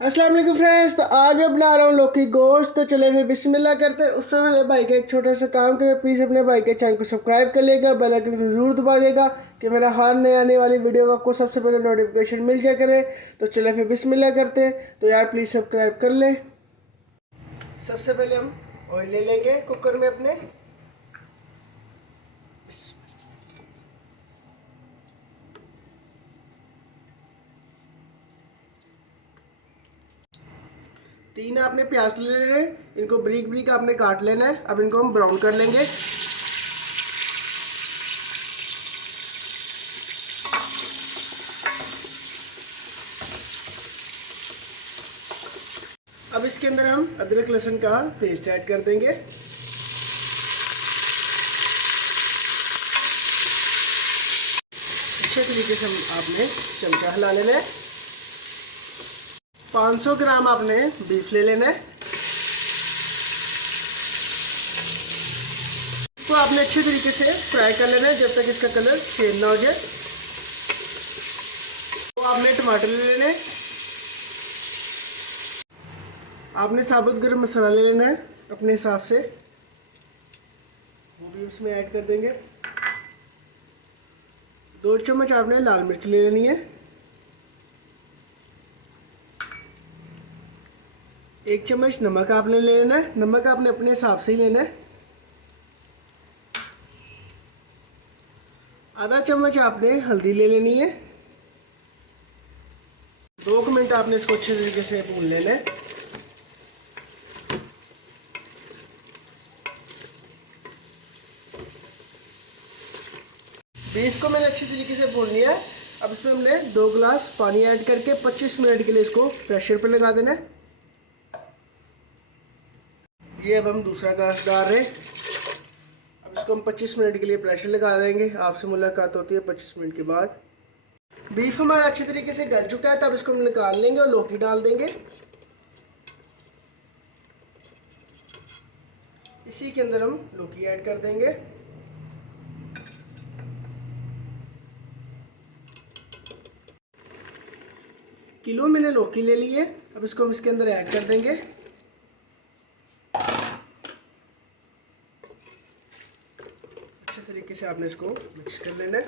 अस्सलाम वालेकुम फ्रेंड्स। तो आज मैं बना रहा हूँ लौकी गोश्त। तो चले फिर बिस्मिल्लाह करते हैं। उससे पहले भाई का एक छोटा सा काम करें, प्लीज़ अपने भाई के चैनल को सब्सक्राइब कर लेगा, बेल आइकन को जरूर दबा देगा कि मेरा हर नए आने वाली वीडियो का आपको सबसे पहले नोटिफिकेशन मिल जाया करे। तो चले फिर बिस्मिल्लाह करते हैं। तो यार प्लीज़ सब्सक्राइब कर लें। सबसे पहले हम ऑयल ले लेंगे कुकर में अपने। तीन आपने प्याज ले लेने, इनको ब्रीक ब्रीक आपने काट लेना है। अब इनको हम ब्राउन कर लेंगे। अब इसके अंदर हम अदरक लहसुन का पेस्ट ऐड कर देंगे। अच्छे तरीके से आपने चमचा हिला लेना है। 500 ग्राम आपने बीफ ले लेना है। इसको आपने अच्छे तरीके से फ्राई कर लेना है जब तक इसका कलर चेंज ना हो जाए। तो आपने टमाटर ले लेने, आपने साबुत गरम मसाला ले लेना है अपने हिसाब से, वो भी उसमें ऐड कर देंगे। 2 चम्मच आपने लाल मिर्च ले लेनी है। 1 चम्मच नमक आपने ले लेना है। नमक आपने अपने हिसाब से ही लेना है। आधा चम्मच आपने हल्दी ले लेनी है। 2 मिनट आपने इसको अच्छे तरीके से भून लेना है। बीफ को मैंने अच्छी तरीके से भून लिया है। अब इसमें हमने 2 गिलास पानी ऐड करके 25 मिनट के लिए इसको प्रेशर पे लगा देना है। ये अब हम दूसरा गिलास डाल रहे हैं। अब इसको हम 25 मिनट के लिए प्रेशर लगा देंगे। आपसे मुलाकात होती है 25 मिनट के बाद। बीफ हमारा अच्छे तरीके से गल चुका है। तब इसको हम निकाल लेंगे और लौकी डाल देंगे। इसी के अंदर हम लौकी ऐड कर देंगे। किलो मैंने लौकी ले ली है। अब इसको हम इसके अंदर ऐड कर देंगे। अच्छे तरीके से आपने इसको मिक्स कर लेना है।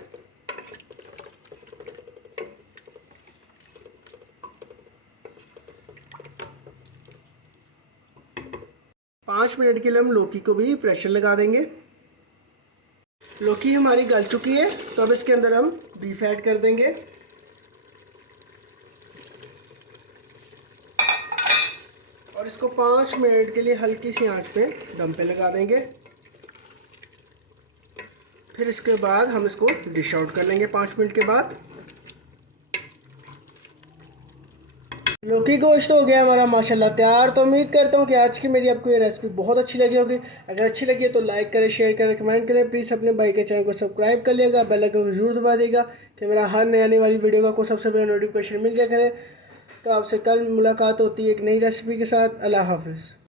पाँच मिनट के लिए हम लौकी को भी प्रेशर लगा देंगे। लौकी हमारी गल चुकी है। तो अब इसके अंदर हम बीफ ऐड कर देंगे। और इसको 5 मिनट के लिए हल्की सी आंच पे दम पे लगा देंगे। फिर इसके बाद हम इसको डिश आउट कर लेंगे 5 मिनट के बाद। लौकी गोश्त हो गया हमारा माशाल्लाह तैयार। तो उम्मीद करता हूँ कि आज की मेरी आपको ये रेसिपी बहुत अच्छी लगी होगी। अगर अच्छी लगी है तो लाइक करें, शेयर करें, कमेंट करें। प्लीज़ अपने भाई के चैनल को सब्सक्राइब कर लेगा, बेल आइकन को जरूर दबा देगा कि मेरा हर नई आने वाली वीडियो का को सबसे पहले नोटिफिकेशन मिल जाया करे। तो आपसे कल मुलाकात होती है एक नई रेसिपी के साथ। अल्लाह हाफिज़।